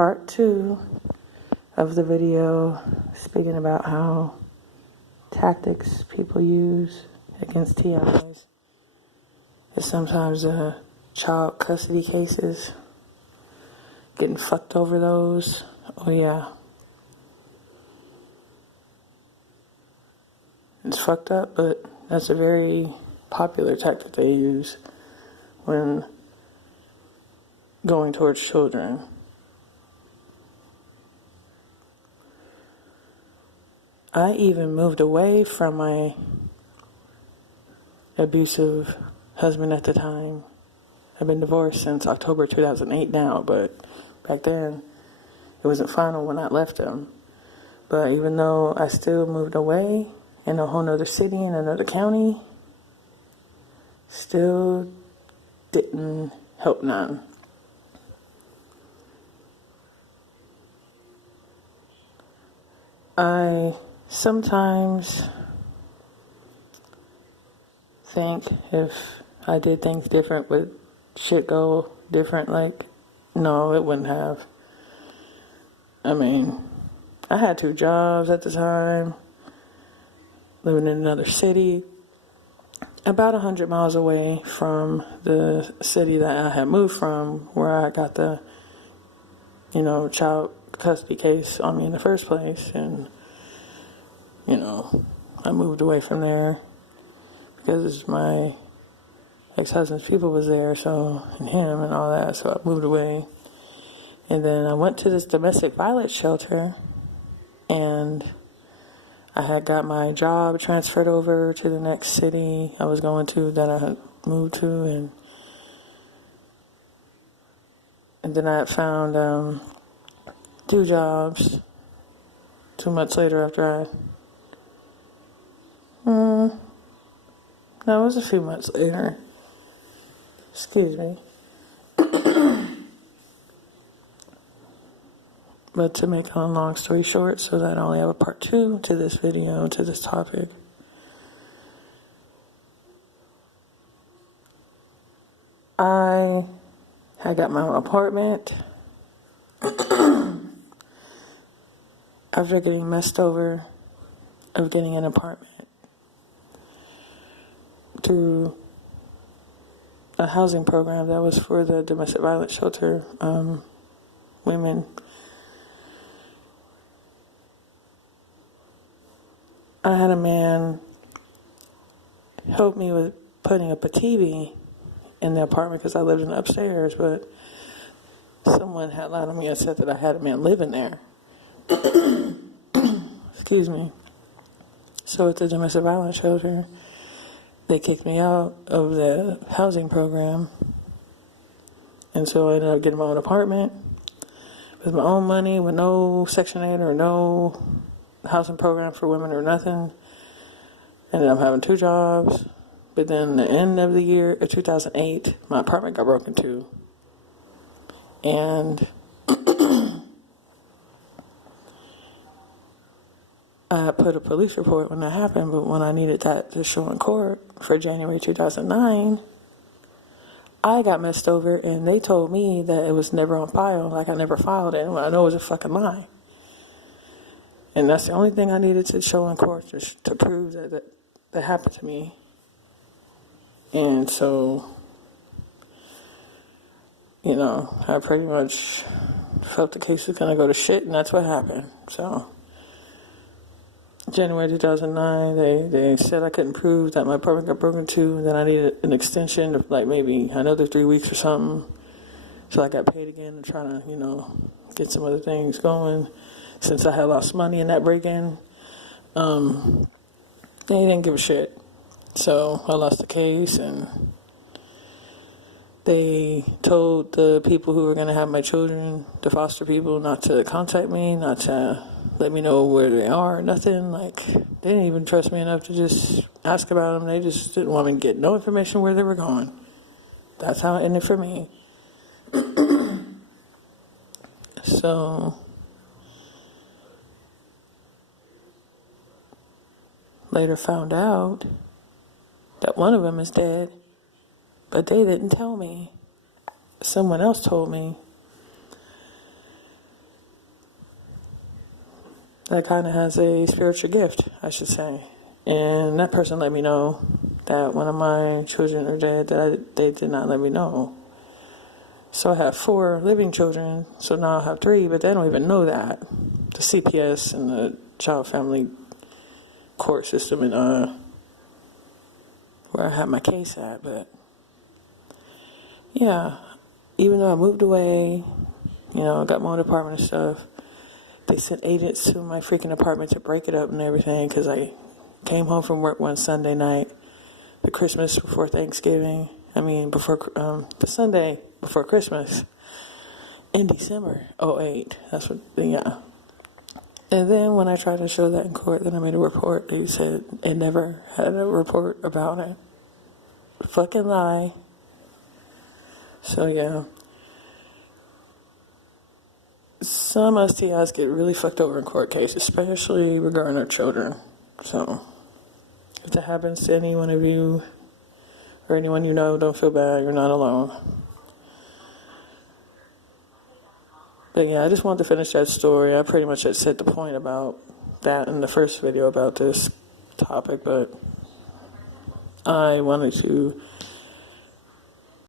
part 2 of the video speaking about how tactics people use against TIs is sometimes child custody cases, getting fucked over those. Oh yeah. It's fucked up, but that's a very popular tactic they use when going towards children. I even moved away from my abusive husband at the time. I've been divorced since October 2008 now, but back then it wasn't final when I left him. But even though I still moved away in a whole nother city, in another county, still didn't help none. I sometimes think if I did things different, would shit go different? Like, no, it wouldn't have. I mean, I had 2 jobs at the time, living in another city, about 100 miles away from the city that I had moved from, where I got the, child custody case on me in the first place. And, I moved away from there because my ex-husband's people was there, and him and all that, so I moved away. And then I went to this domestic violence shelter, and I had got my job transferred over to the next city I was going to, that I had moved to, and then I had found 2 jobs 2 months later after no, it was a few months later. Excuse me. But to make a long story short, so that I only have a part 2 to this video, to this topic, I had got my own apartment after getting messed over of getting an apartment to a housing program that was for the domestic violence shelter women. I had a man help me with putting up a TV in the apartment because I lived in upstairs, but someone had lied on me and said that I had a man living there. Excuse me. So at the domestic violence shelter, they kicked me out of the housing program. And so I ended up getting my own apartment with my own money, with no Section 8 or no housing program for women or nothing. Ended up having 2 jobs. But then the end of the year of 2008, my apartment got broken into. And I put a police report when that happened, but when I needed that to show in court for January 2009, I got messed over, and they told me that it was never on file, like I never filed it, when I know it was a fucking lie. And that's the only thing I needed to show in court to prove that happened to me. And so, I pretty much felt the case was going to go to shit, and that's what happened. So, January 2009, they said I couldn't prove that my apartment got broken into, and then I needed an extension of like maybe another 3 weeks or something. So I got paid again to try to, get some other things going. Since I had lost money in that break-in, they didn't give a shit. So I lost the case, and they told the people who were going to have my children, the foster people, not to contact me, not to let me know where they are, nothing. Like, they didn't even trust me enough to just ask about them. They just didn't want me to get no information where they were going. That's how it ended for me. So, later found out that one of them is dead, but they didn't tell me. Someone else told me. that kind of has a spiritual gift, I should say. And that person let me know that one of my children are dead, that they did not let me know. So I have 4 living children, so now I have 3, but they don't even know that. The CPS and the child family court system and where I had my case at, but yeah, even though I moved away, I got my own apartment and stuff, they sent agents to my freaking apartment to break it up and everything because I came home from work one Sunday night, the Christmas before Thanksgiving. Before the Sunday before Christmas in December '08. That's what, yeah. And then when I tried to show that in court, then I made a report. They said it never had a report about it. Fucking lie. So yeah. Some STIs get really fucked over in court cases, especially regarding our children. So if that happens to any one of you or anyone you know, don't feel bad. You're not alone. But yeah, I just wanted to finish that story. I pretty much had said the point about that in the first video about this topic, but I wanted to